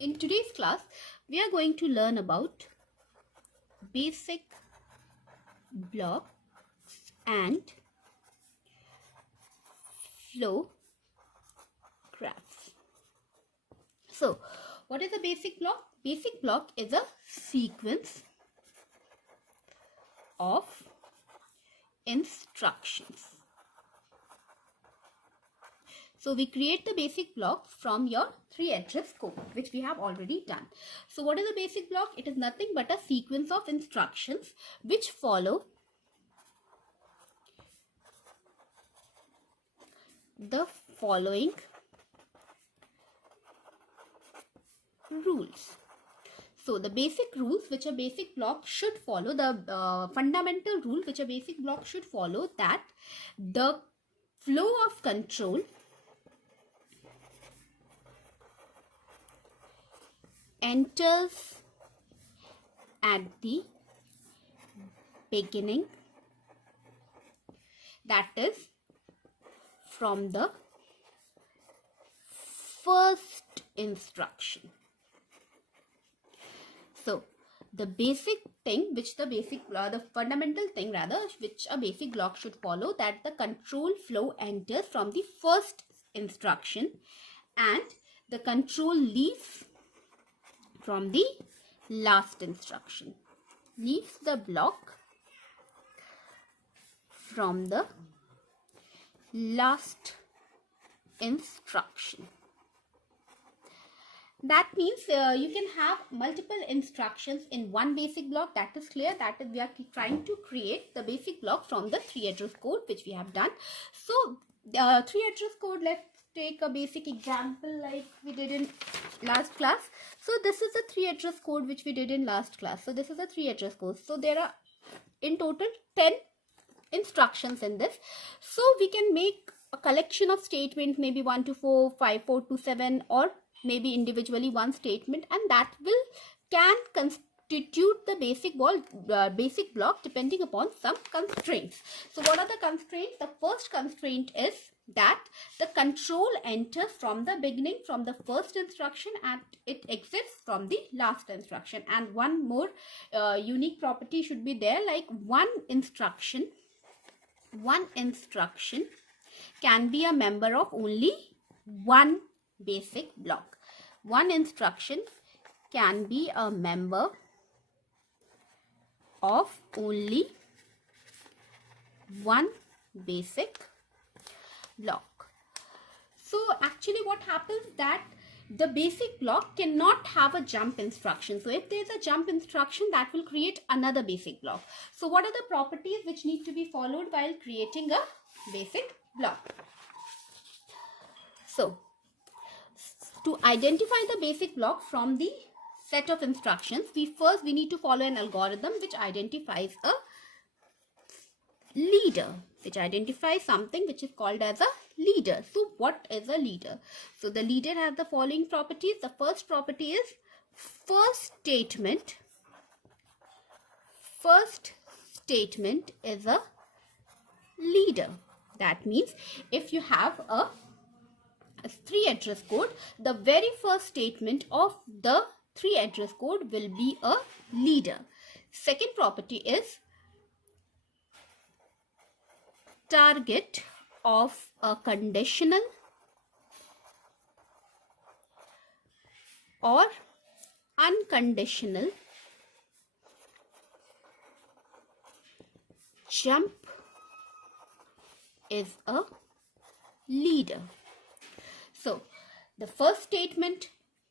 In today's class, we are going to learn about basic blocks and flow graphs. So, what is a basic block? Basic block is a sequence of instructions. So we create the basic block from your 3-address code, which we have already done. So what is a basic block? It is nothing but a sequence of instructions which follow the following rules. So the basic rules which a basic block should follow, the fundamental rule which a basic block should follow, that the flow of control enters at the beginning, that is from the first instruction. So the basic thing which the fundamental thing rather which a basic block should follow, that the control flow enters from the first instruction and the control leaves from the last instruction. Leaves the block from the last instruction. That means you can have multiple instructions in one basic block. That is clear. That is, we are trying to create the basic block from the 3-address code which we have done. So the 3-address code, let's take a basic example like we did in last class. So this is a 3-address code which we did in last class. So this is a 3-address code. So there are in total 10 instructions in this. So we can make a collection of statements, maybe 1 to 4, 5, 4 to 7, or maybe individually one statement, and that can constitute the basic block depending upon some constraints. So what are the constraints? The first constraint is that the control enters from the beginning, from the first instruction, and it exits from the last instruction. And one more unique property should be there, like one instruction can be a member of only one basic block. One instruction can be a member of only one basic block. So actually what happens, that the basic block cannot have a jump instruction. So if there is a jump instruction, that will create another basic block. So what are the properties which need to be followed while creating a basic block? So to identify the basic block from the set of instructions, we need to follow an algorithm which identifies a leader, which identifies something which is called as a leader. So what is a leader? So the leader has the following properties. The first property is first statement is a leader. That means if you have a 3-address code, the very first statement of the 3-address code will be a leader. Second property is target of a conditional or unconditional jump is a leader. So the first statement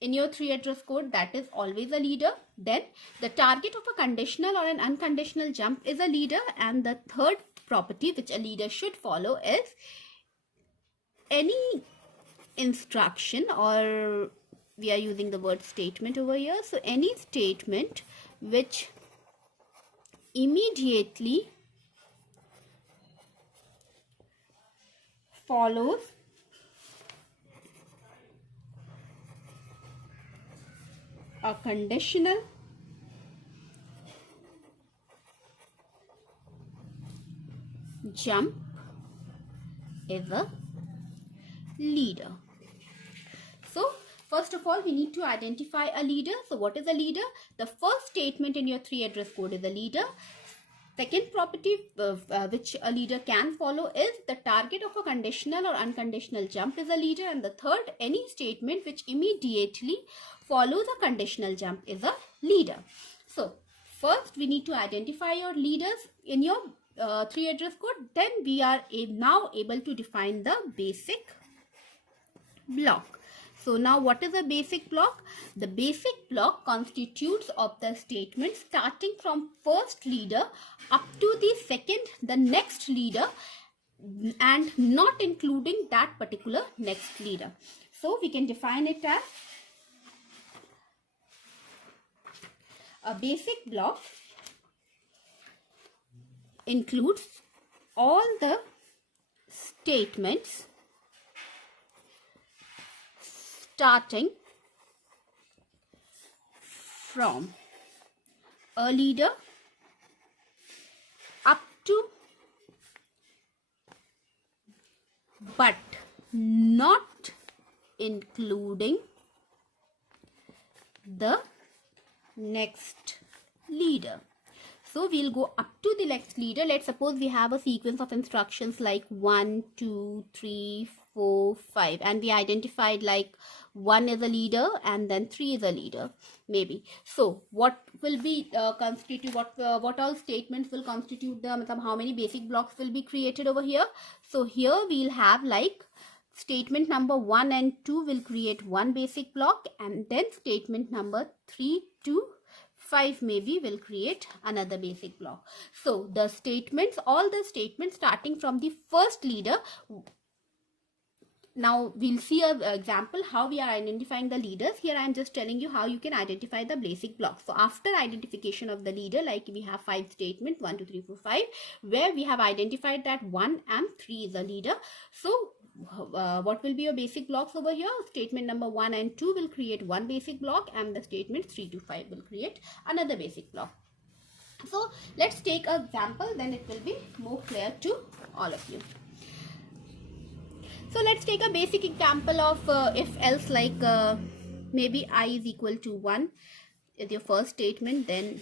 in your 3-address code, that is always a leader. Then the target of a conditional or an unconditional jump is a leader. And the third property which a leader should follow is any instruction, or we are using the word statement over here. So any statement which immediately follows a conditional jump is a leader. So first of all, we need to identify a leader. So what is a leader? The first statement in your 3 address code is a leader. Second property which a leader can follow is the target of a conditional or unconditional jump is a leader. And the third, any statement which immediately follows a conditional jump is a leader. So first we need to identify your leaders in your 3 address code. Then we are now able to define the basic block. So now what is a basic block? The basic block constitutes of the statement starting from first leader up to the next leader, and not including that particular next leader. So we can define it as a basic block includes all the statements starting from a leader up to but not including the next leader. So we'll go up to the next leader. Let's suppose we have a sequence of instructions like 1, 2, 3, 4, 5, and we identified like 1 is a leader and then 3 is a leader, maybe. So what will be constitute, what all statements will constitute them? How many basic blocks will be created over here? So here we'll have like statement number 1 and 2 will create one basic block, and then statement number 3 to 5 maybe will create another basic block. So the statements, all the statements starting from the first leader. Now we'll see an example how we are identifying the leaders. Here I am just telling you how you can identify the basic blocks. So after identification of the leader, like we have 5 statements, 1, 2, 3, 4, 5, where we have identified that 1 and 3 is a leader. So what will be your basic blocks over here? Statement number 1 and 2 will create one basic block, and the statement 3 to 5 will create another basic block. So let's take an example, then it will be more clear to all of you. So let's take a basic example of if else, like maybe I is equal to 1 is your first statement. Then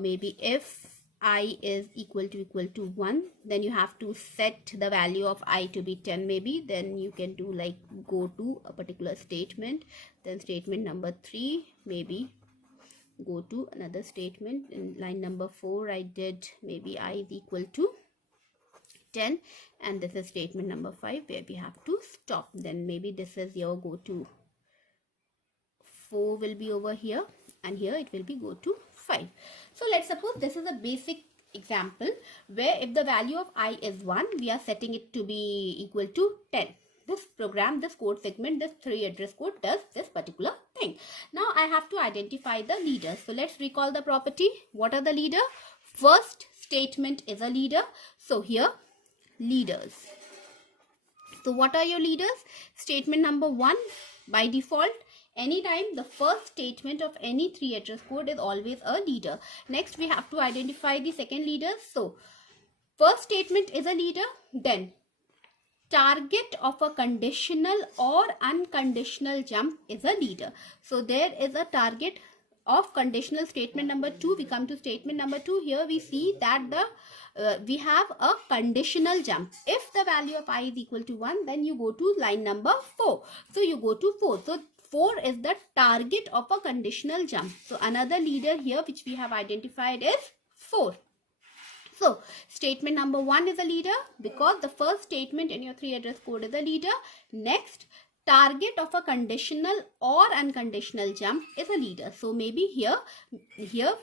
maybe if I is equal to 1, then you have to set the value of I to be 10 maybe. Then you can do like go to a particular statement, then statement number 3 maybe go to another statement. In line number 4 I did maybe I is equal to 10, and this is statement number 5 where we have to stop. Then maybe this is your go to 4 will be over here, and here it will be go to 5. So let's suppose this is a basic example where if the value of I is 1, we are setting it to be equal to 10. This program, this code segment, this 3 address code does this particular thing. Now I have to identify the leaders. So let's recall the property. What are the leader? First statement is a leader. So here leaders. So what are your leaders? Statement number 1, by default, anytime the first statement of any 3 address code is always a leader. Next we have to identify the second leaders. So first statement is a leader, then target of a conditional or unconditional jump is a leader. So there is a target of conditional statement number 2. We come to statement number 2. Here we see that we have a conditional jump. If the value of I is equal to 1, then you go to line number 4. So you go to 4. So 4 is the target of a conditional jump. So another leader here which we have identified is 4. So statement number 1 is a leader because the first statement in your 3 address code is a leader. Next, target of a conditional or unconditional jump is a leader. So maybe here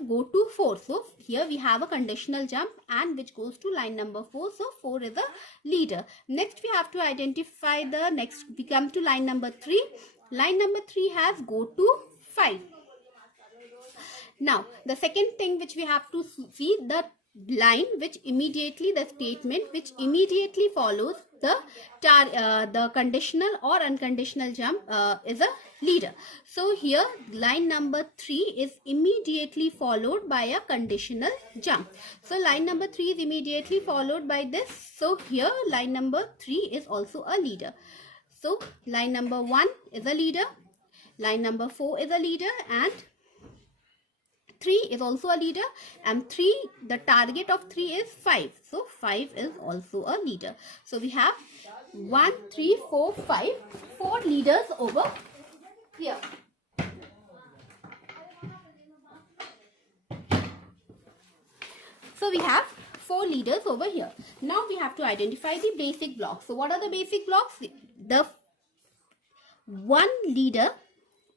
go to 4. So here we have a conditional jump and which goes to line number 4. So 4 is a leader. Next we have to identify the next. We come to line number 3. Line number 3 has go to 5. Now the second thing which we have to see, the line which immediately, the statement which immediately follows the conditional or unconditional jump is a leader. So here line number 3 is immediately followed by a conditional jump. So line number 3 is immediately followed by this. So here line number 3 is also a leader. So line number 1 is a leader, line number 4 is a leader, and 3 is also a leader, and 3, the target of 3 is 5. So 5 is also a leader. So we have 1, 3, 4, 5, 4 leaders over here. So we have 4 leaders over here. Now we have to identify the basic blocks. So what are the basic blocks? The one leader,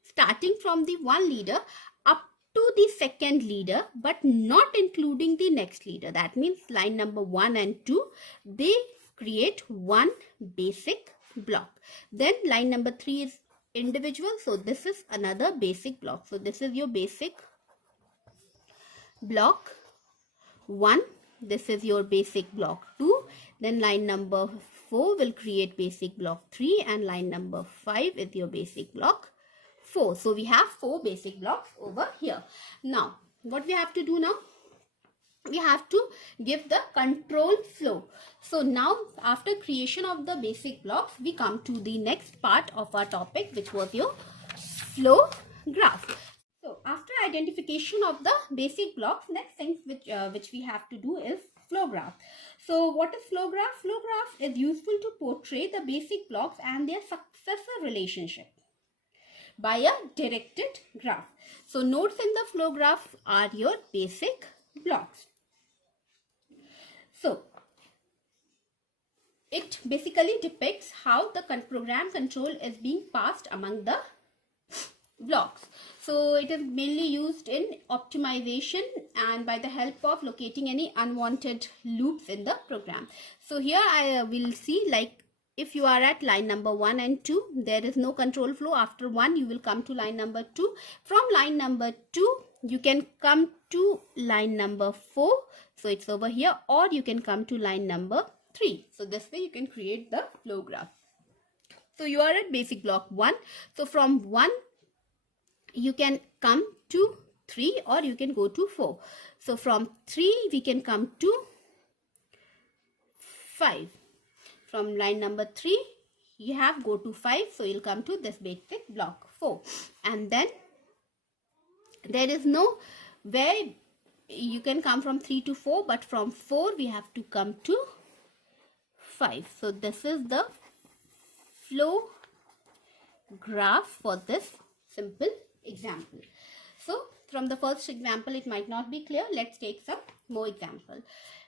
starting from the one leader up to the second leader, but not including the next leader. That means line number 1 and 2, they create one basic block. Then line number 3 is individual. So this is another basic block. So this is your basic block 1. This is your basic block 2. Then line number 4 will create basic block 3, and line number 5 is your basic block 4. So we have 4 basic blocks over here. Now what we have to do now? We have to give the control flow. So now after creation of the basic blocks, we come to the next part of our topic, which was your flow graph. So after identification of the basic blocks, next thing which we have to do is flow graph. So what is flow graph? Flow graph is useful to portray the basic blocks and their successor relationship by a directed graph. So nodes in the flow graph are your basic blocks. So it basically depicts how the program control is being passed among the blocks. So it is mainly used in optimization and by the help of locating any unwanted loops in the program. So here I will see, like, if you are at line number 1 and 2, there is no control flow. After 1, you will come to line number 2. From line number 2, you can come to line number 4. So it's over here, or you can come to line number 3. So this way you can create the flow graph. So you are at basic block 1. So from 1, you can come to 3, or you can go to 4. So from 3, we can come to 5. From line number 3, you have go to 5. So you'll come to this basic block 4. And then there is no where you can come from 3 to 4, but from 4 we have to come to 5. So this is the flow graph for this simple example. So from the first example, it might not be clear. Let's take some more example.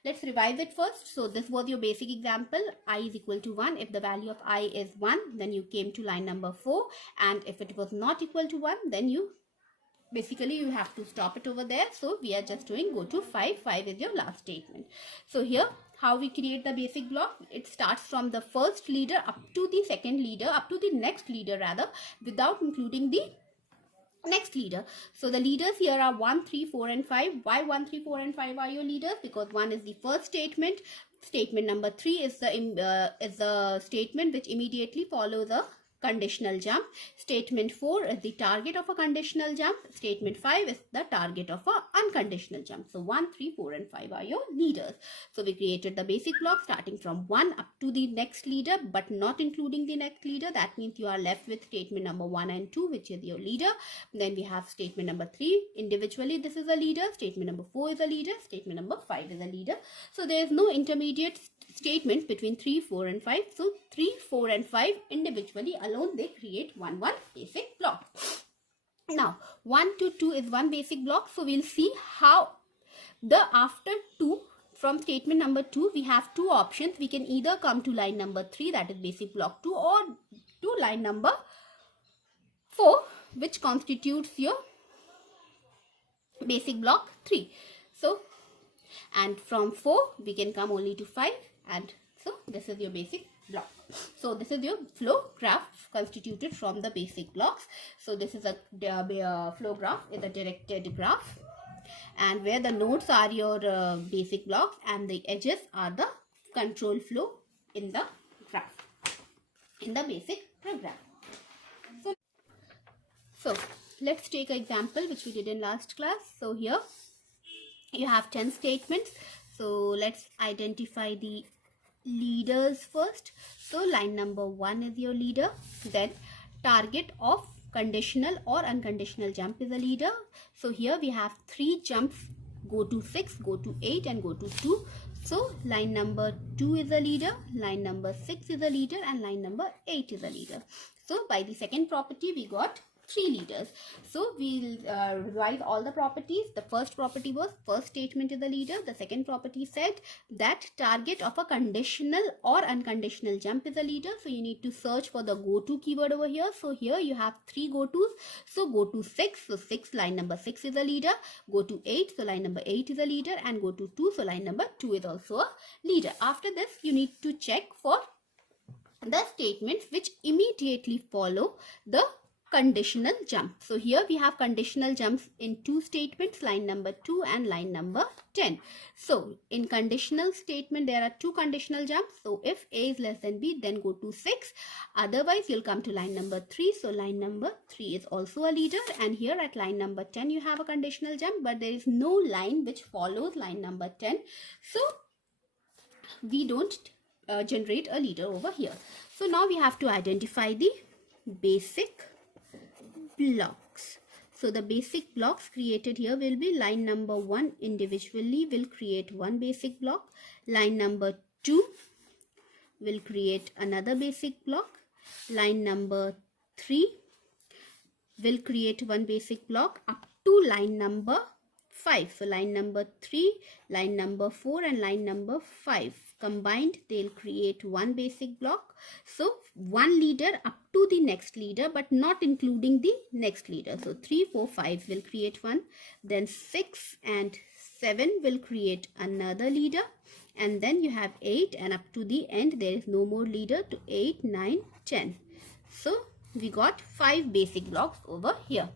Let's revise it first. So this was your basic example. I is equal to 1. If the value of I is 1, then you came to line number 4. And if it was not equal to 1, then you have to stop it over there. So we are just doing go to 5. 5 is your last statement. So here, how we create the basic block? It starts from the first leader up to the second leader, up to the next leader rather, without including the next leader. So the leaders here are 1, 3, 4 and 5. Why 1, 3, 4 and 5 are your leaders? Because 1 is the first statement. Statement number 3 is the statement which immediately follows a conditional jump. Statement 4 is the target of a conditional jump. Statement 5 is the target of a unconditional jump. So 1, 3, 4 and 5 are your leaders. So we created the basic block starting from 1 up to the next leader, but not including the next leader. That means you are left with statement number 1 and 2, which is your leader. Then we have statement number 3. Individually, this is a leader. Statement number 4 is a leader. Statement number 5 is a leader. So there is no intermediate statement between 3, 4 and 5. So 3, 4 and 5 individually alone, they create one basic block. Now 1 to 2 is one basic block. So we'll see how the after 2, from statement number 2, we have two options. We can either come to line number 3, that is basic block 2, or to line number 4, which constitutes your basic block 3. So, and from 4 we can come only to 5, and so this is your basic block. So this is your flow graph constituted from the basic blocks. So this is a flow graph is a directed graph, and where the nodes are your basic blocks and the edges are the control flow in the graph, in the basic program. So let's take an example which we did in last class. So here you have 10 statements. So let's identify the leaders first. So line number 1 is your leader. Then target of conditional or unconditional jump is a leader. So here we have 3 jumps, go to 6, go to 8 and go to 2. So line number 2 is a leader, line number 6 is a leader and line number 8 is a leader. So by the second property we got 3 leaders. So we'll revise all the properties. The first property was first statement is the leader. The second property said that target of a conditional or unconditional jump is a leader. So you need to search for the go to keyword over here. So here you have 3 go tos. So go to 6. So 6, line number 6 is a leader. Go to 8. So line number 8 is a leader. And go to 2. So line number 2 is also a leader. After this you need to check for the statements which immediately follow the conditional jump. So here we have conditional jumps in 2 statements, line number 2 and line number 10. So in conditional statement there are 2 conditional jumps. So if A is less than B, then go to 6. Otherwise you'll come to line number 3. So line number 3 is also a leader. And here at line number 10 you have a conditional jump, but there is no line which follows line number 10. So we don't generate a leader over here. So now we have to identify the basic blocks. So the basic blocks created here will be line number 1 individually will create one basic block. Line number 2 will create another basic block. Line number 3 will create one basic block up to line number 5. So line number 3, line number 4 and line number 5. Combined they'll create one basic block. So one leader up to the next leader, but not including the next leader. So 3, 4, 5 will create one. Then 6 and 7 will create another leader. And then you have 8 and up to the end there is no more leader to 8, 9, 10. So we got 5 basic blocks over here.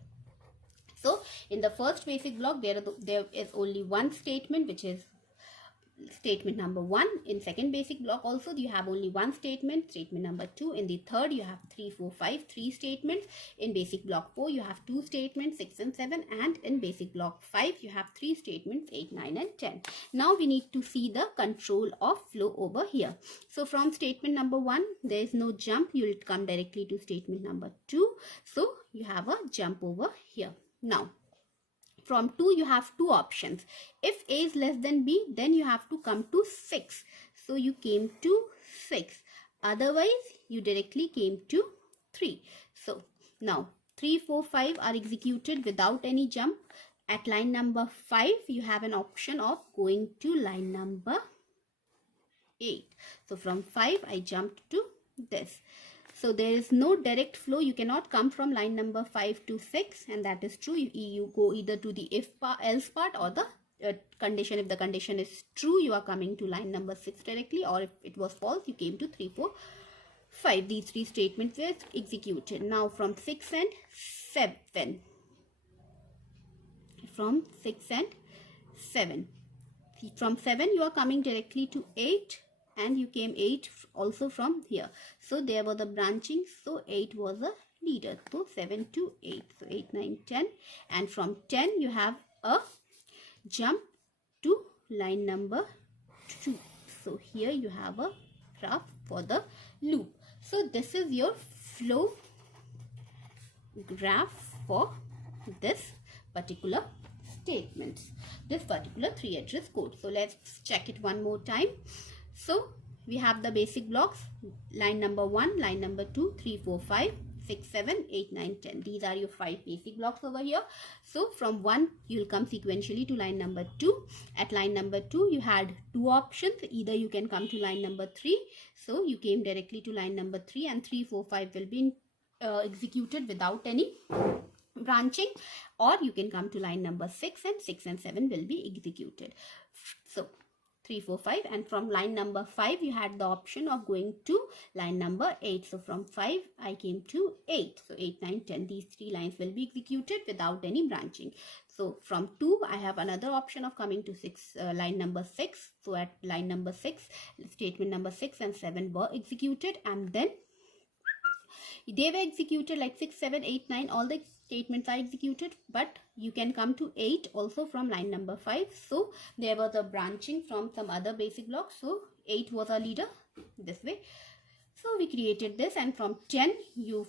So in the first basic block there is only one statement, which is statement number 1. In second basic block also you have only one statement, statement number 2. In the third you have 3, 4, 5, 3 statements. In basic block 4 you have 2 statements, 6 and 7. And in basic block 5 you have 3 statements, 8, 9 and 10. Now we need to see the control of flow over here. So from statement number 1 there is no jump, you will come directly to statement number 2. So you have a jump over here. Now from 2 you have 2 options. If A is less than B, then you have to come to 6. So you came to 6. Otherwise you directly came to 3. So now 3, 4, 5 are executed without any jump. At line number 5 you have an option of going to line number 8. So from 5 I jumped to this. So there is no direct flow. You cannot come from line number 5 to 6, and that is true. You go either to the if part, else part, or the condition. If the condition is true, you are coming to line number 6 directly, or if it was false, you came to 3, 4, 5. These 3 statements were executed. Now from 6 and 7. From 6 and 7. From 7 you are coming directly to 8. And you came 8 also from here. So there was a branching. So 8 was a leader. So 7 to 8. So 8, 9, 10. And from 10 you have a jump to line number 2. So here you have a graph for the loop. So this is your flow graph for this particular statement. This particular 3 address code. So let's check it one more time. So we have the basic blocks, line number 1, line number 2, 3, 4, 5, 6, 7, 8, 9, 10. These are your 5 basic blocks over here. So from 1 you will come sequentially to line number 2. At line number 2 you had 2 options. Either you can come to line number 3. So you came directly to line number 3, and 3, 4, 5 will be executed without any branching, or you can come to line number 6, and 6 and 7 will be executed. So 3, 4, 5, and from line number 5 you had the option of going to line number 8. So from 5 I came to 8. So 8, 9, 10. These 3 lines will be executed without any branching. So from 2 I have another option of coming to 6, line number 6. So at line number 6, statement number 6 and 7 were executed, and then they were executed like 6, 7, 8, 9. All the statements are executed, but you can come to 8 also from line number 5. So there was a branching from some other basic blocks. So 8 was our leader, this way. So we created this, and from 10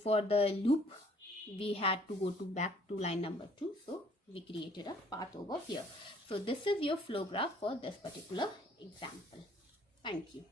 for the loop we had to go back to line number 2. So we created a path over here. So this is your flow graph for this particular example. Thank you.